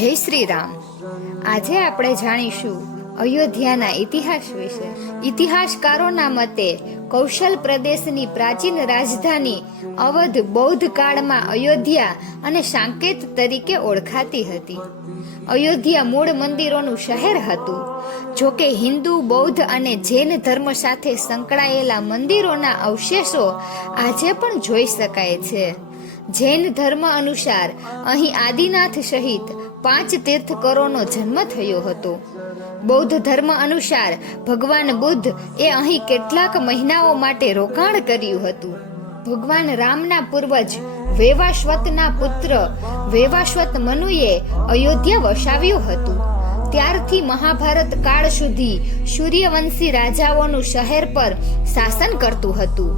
જય શ્રી રામ। આજે આપણે જાણીશું અયોધ્યાના ઇતિહાસ વિશે। ઇતિહાસકારોના મતે કૌશલ પ્રદેશની પ્રાચીન રાજધાની અવધ બૌદ્ધ કાળમાં અયોધ્યા અને સાંકેત તરીકે ઓળખાતી હતી। અયોધ્યા મૂળ મંદિરોનું શહેર હતું। જોકે હિન્દુ, બૌદ્ધ અને જૈન ધર્મ સાથે સંકળાયેલા મંદિરોના અવશેષો આજે પણ જોઈ શકાય છે। જૈન ધર્મ અનુસાર અહીં આદિનાથ સહિત 5 તીર્થકરોનો જન્મ થયો હતો। બૌદ્ધ ધર્મ અનુસાર ભગવાન બુદ્ધ એ અહીં કેટલાક મહિનાઓ માટે રોકાણ કર્યું હતું। ભગવાન રામના પૂર્વજ વૈવસ્વતના પુત્ર વૈવસ્વત મનુએ અયોધ્યા વસાવ્યું હતું। ત્યારથી મહાભારત કાળ સુધી સૂર્યવંશી રાજાઓનું શહેર પર શાસન કરતું હતું।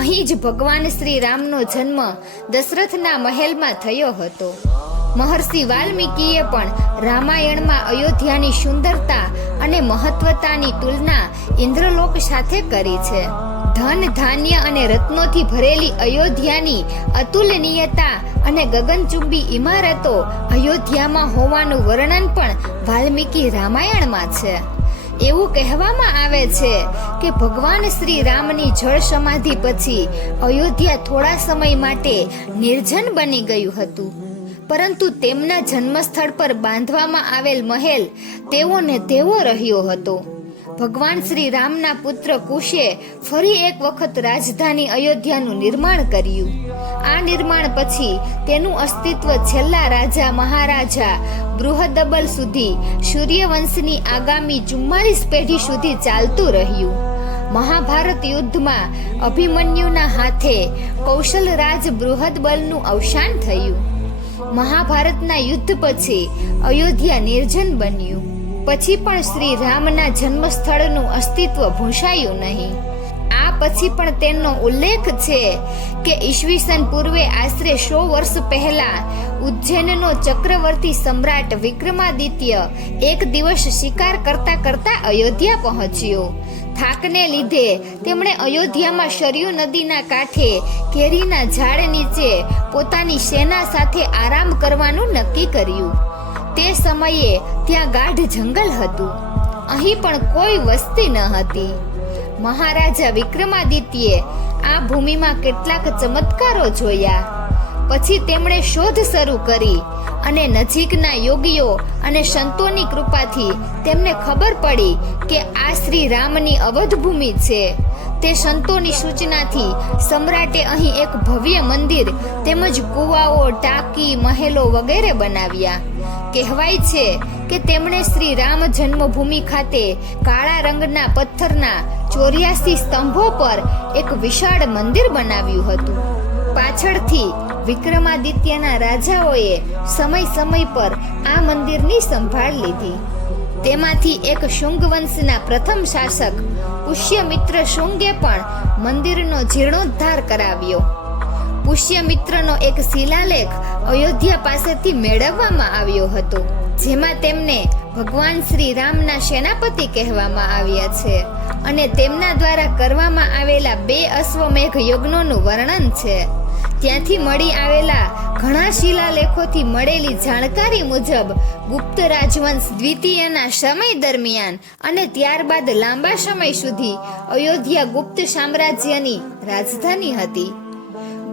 અહીં જ ભગવાન શ્રી રામનો જન્મ દશરથના મહેલમાં થયો હતો। મહર્ષિ વાલ્મીકીએ પણ રામાયણમાં અયોધ્યાની સુંદરતા અને મહત્વતાની તુલના ઇન્દ્રલોક સાથે કરી છે। ધન, ધાન્ય અને રત્નોથી ભરેલી અયોધ્યાની અતુલનીયતા અને ગગનચુંબી ઇમારતો અયોધ્યામાં હોવાનું વર્ણન પણ વાલ્મીકી રામાયણમાં છે। એવું કહેવામાં આવે છે કે ભગવાન શ્રી રામની જળ સમાધિ પછી અયોધ્યા થોડા સમય માટે નિર્જન બની ગયું હતું, પરંતુ તેમના જન્મસ્થળ પર બાંધવામાં આવેલ મહેલ તેવો ને તેવો રહ્યો હતો। ભગવાન શ્રી રામના પુત્ર કુશે ફરી એક વખત રાજધાની અયોધ્યાનું નિર્માણ કર્યું। આ નિર્માણ પછી તેનું અસ્તિત્વ છેલ્લા રાજા મહારાજા બૃહદબલ સુધી સૂર્યવંશની આગામી 44 પેઢી સુધી ચાલતું રહ્યું। મહાભારત યુદ્ધમાં અભિમન્યુના હાથે કૌશલરાજ બૃહદબલનું અવસાન થયું। મહાભારતના યુદ્ધ પછી અયોધ્યા નિર્જન બન્યું। પછી પણ શ્રી રામના જન્મસ્થળનું અસ્તિત્વ ભૂંસાયું નહીં। આ પછી પણ તેનો ઉલ્લેખ છે કે ઈસવીસન પૂર્વે આશરે 100 વર્ષ પહેલા ઉજ્જૈનનો ચક્રવર્તી સમ્રાટ વિક્રમાદિત્ય એક દિવસ શિકાર કરતા કરતા અયોધ્યા પહોંચ્યો। થાકને લીધે તેમણે અયોધ્યામાં સરયુ નદીના કાંઠે કેરીના ઝાડ નીચે પોતાની સેના સાથે આરામ કરવાનું નક્કી કર્યું। તે સમયે ત્યાં ગાઢ જંગલ હતું। અહીં પણ કોઈ વસ્તી ન હતી। મહારાજા વિક્રમાદિત્યે આ ભૂમિમાં કેટલાક ચમત્કારો જોયા। પછી તેમણે શોધ શરૂ કરી અને નજીકના યોગીઓ અને સંતોની કૃપાથી તેમને ખબર પડી કે આ શ્રી રામની અવધ ભૂમિ છે। તે સંતોની સૂચનાથી સમ્રાટે અહીં એક ભવ્ય મંદિર તેમજ કુવાઓ, ટાંકી, મહેલો વગેરે બનાવ્યા। કહેવાય છે કે તેમણે શ્રી રામ જન્મભૂમિ ખાતે કાળા રંગના પથ્થરના 84 સ્તંભો પર એક વિશાળ મંદિર બનાવ્યું હતું। પાછળથી વિક્રમાદિત્યના રાજાઓએ સમય પર આ મંદિરની સંભાળ લીધી। તેમાંથી એક શુંગ વંશના પ્રથમ શાસક પુષ્યમિત્ર શુંગે પણ મંદિરનો જીર્ણોદ્ધાર કરાવ્યો। પુષ્યમિત્રનો એક શિલાલેખ અયોધ્યા પાસેથી મેળવવામાં આવ્યો હતો, જેમાં તેમને ભગવાન શ્રી રામના સેનાપતિ કહેવામાં આવ્યા છે અને તેમના દ્વારા કરવામાં આવેલા 2 અશ્વમેઘ યજ્ઞોનું વર્ણન છે। ત્યાંથી મળી આવેલા ઘણા શિલાલેખોથી મળેલી જાણકારી મુજબ ગુપ્ત રાજવંશ દ્વિતીયના સમય દરમિયાન અને ત્યારબાદ લાંબા સમય સુધી અયોધ્યા ગુપ્ત સામ્રાજ્યની રાજધાની હતી।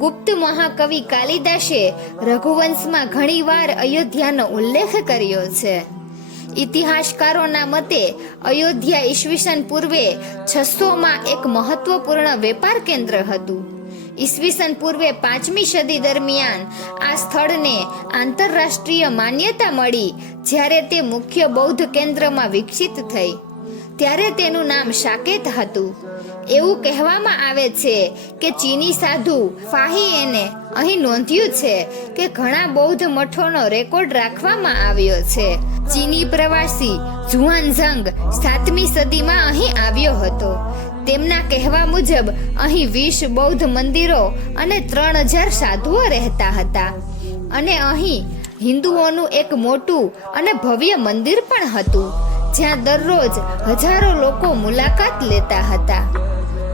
ગુપ્ત મહાકવિ કાલિદાસે રઘુવંશમાં ઘણીવાર અયોધ્યાનો ઉલ્લેખ કર્યો છે। ઇતિહાસકારોના મતે અયોધ્યા ઈસવીસન પૂર્વે 600માં એક મહત્વપૂર્ણ વેપાર કેન્દ્ર હતું। ઈસવીસન પૂર્વે 5મી સદી દરમિયાન આ સ્થળને આંતરરાષ્ટ્રીય માન્યતા મળી। જ્યારે તે મુખ્ય બૌદ્ધ કેન્દ્રમાં વિકસિત થઈ ત્યારે તેનું નામ સાકેત હતું। એવું કહેવામાં આવે છે કે ચીની સાધુ ફાહિયેને અહીં નોંધ્યું છે કે ઘણા બૌદ્ધ મઠોનો રેકોર્ડ રાખવામાં આવ્યો છે। ચીની પ્રવાસી ઝુઆનઝાંગ 7મી સદીમાં અહીં આવ્યો હતો। તેમના કહેવા મુજબ અહીં 20 બૌદ્ધ મંદિરો અને 3000 સાધુઓ રહેતા હતા અને અહીં હિન્દુઓનું એક મોટું અને ભવ્ય મંદિર પણ હતું, જ્યાં દરરોજ હજારો લોકો મુલાકાત લેતા હતા।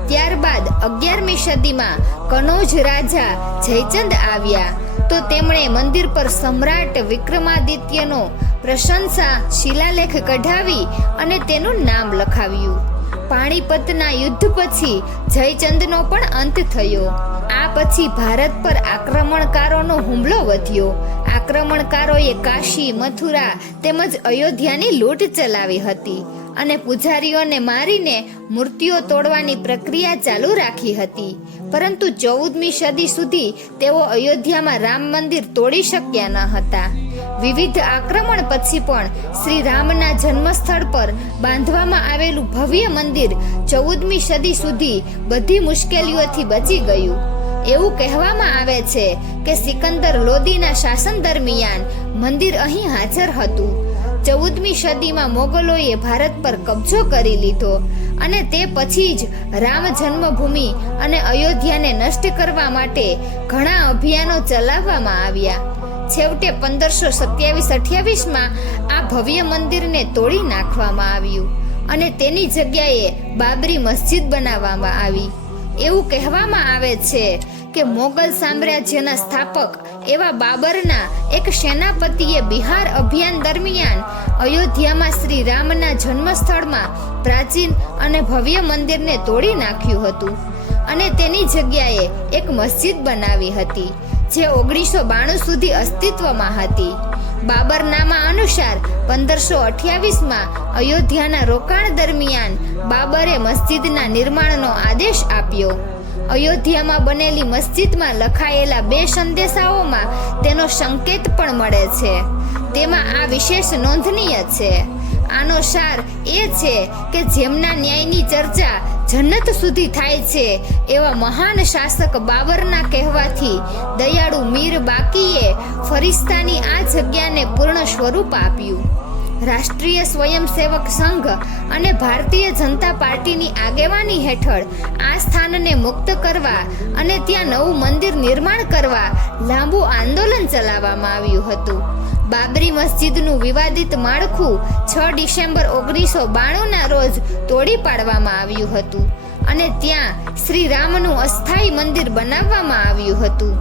ત્યારબાદ 11મી સદીમાં કનૌજ રાજા જયચંદ આવ્યા। તો તેમણે મંદિર પર સમ્રાટ વિક્રમાદિત્યનો પ્રશંસા શિલાલેખ કઢાવી અને તેનું નામ લખાવ્યું. પાણીપતના યુદ્ધ પછી જયચંદનો પણ અંત થયો. આ પછી ભારત પર આક્રમણકારોનો હુમલો વધ્યો. આક્રમણકારોએ કાશી, મથુરા તેમજ અયોધ્યાની લૂંટ ચલાવી હતી અને પૂજારીઓને મારીને મૂર્તિઓ તોડવાની પ્રક્રિયા ચાલુ રાખી હતી. પરંતુ 14મી સદી સુધી તેઓ અયોધ્યામાં રામ મંદિર તોડી શક્યા ન હતા. વિવિધ આક્રમણ પછી પણ શ્રી રામના જન્મસ્થળ પર બાંધવામાં આવેલું ભવ્ય મંદિર 14મી સદી સુધી બધી મુશ્કેલીઓથી બચી ગયું. એવું કહેવામાં આવે છે કે સિકંદર લોદીના શાસન દરમિયાન મંદિર અહીં હાજર હતું. 14મી સદીમાં મોગલોએ ભારત પર કબજો કરી લીધો અને તે પછી જ રામ જન્મભૂમિ અને અયોધ્યાને નષ્ટ કરવા માટે ઘણા અભિયાનો ચલાવવામાં આવ્યા. છેવટે 1527-28માં આ ભવ્ય મંદિરને તોડી નાખવામાં આવ્યું અને તેની જગ્યાએ બાબરી મસ્જિદ બનાવવામાં આવી. એવું કહેવામાં આવે છે કે મોગલ સામ્રાજ્યના સ્થાપક એવા બાબરના એક સેનાપતિએ બિહાર અભિયાન દરમિયાન અયોધ્યામાં શ્રી રામના જન્મસ્થળમાં પ્રાચીન અને ભવ્ય મંદિરને તોડી નાખ્યું હતું અને તેની જગ્યાએ એક મસ્જિદ બનાવી હતી જે 1992 સુધી અસ્તિત્વમાં હતી. બાબરનામા અનુસાર 1528માં અયોધ્યાના રોકાણ દરમિયાન બાબરે મસ્જિદના નિર્માણનો આદેશ આપ્યો. અયોધ્યામાં બનેલી મસ્જિદમાં લખાયેલા 2 સંદેશાઓમાં તેનો સંકેત પણ મળે છે. તેમાં આ વિશેષ નોંધનીય છે. આનો સાર એ છે કે જેમના ન્યાયની ચર્ચા જન્નત સુધી થાય છે એવા મહાન શાસક બાબરના કહેવાથી દયાળુ મીર બાકીએ ફરિસ્તાની આ જગ્યાને પૂર્ણ સ્વરૂપ આપ્યું. રાષ્ટ્રીય સ્વયંસેવક સંઘ અને ભારતીય જનતા પાર્ટીની આગેવાની હેઠળ આ સ્થાનને મુક્ત કરવા અને ત્યાં નવું મંદિર નિર્માણ કરવા લાંબુ આંદોલન ચલાવવામાં આવ્યું હતું. બાબરી મસ્જિદનું વિવાદિત માળખું 6 ડિસેમ્બર 1992ના રોજ તોડી પાડવામાં આવ્યું હતું અને ત્યાં શ્રી રામનું અસ્થાયી મંદિર બનાવવામાં આવ્યું હતું.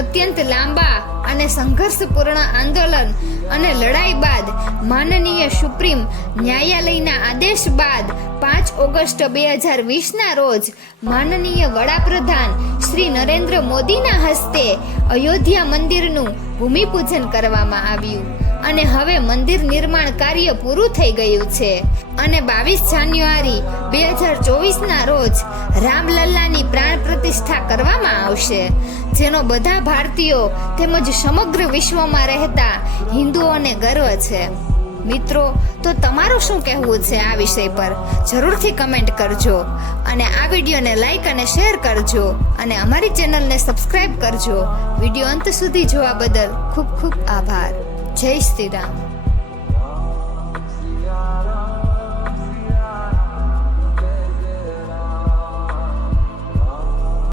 અત્યંત લાંબા અને સંઘર્ષપૂર્ણ આંદોલન અને લડાઈ બાદ માનનીય સુપ્રીમ ન્યાયાલયના આદેશ બાદ 5 ઓગસ્ટ 2020ના રોજ માનનીય વડાપ્રધાન શ્રી નરેન્દ્ર મોદીના હસ્તે અયોધ્યા મંદિરનું ભૂમિપૂજન કરવામાં આવ્યું અને હવે મંદિર નિર્માણ કાર્ય પૂરું થઈ ગયું છે અને 22 જાન્યુઆરી 2024ના રોજ રામલલ્લાની પ્રાણ પ્રતિષ્ઠા કરવામાં આવશે, જેનો બધા ભારતીયો તેમજ સમગ્ર વિશ્વમાં રહેતા હિન્દુઓને ગર્વ છે. મિત્રો, તો તમારું શું કહેવું છે આ વિષય પર? જરૂરથી કમેન્ટ કરજો અને આ વિડીયોને લાઈક અને શેર કરજો અને અમારી ચેનલને સબસ્ક્રાઇબ કરજો. વિડીયો અંત સુધી જોવા બદલ ખૂબ ખૂબ આભાર. જય શ્રી રામ.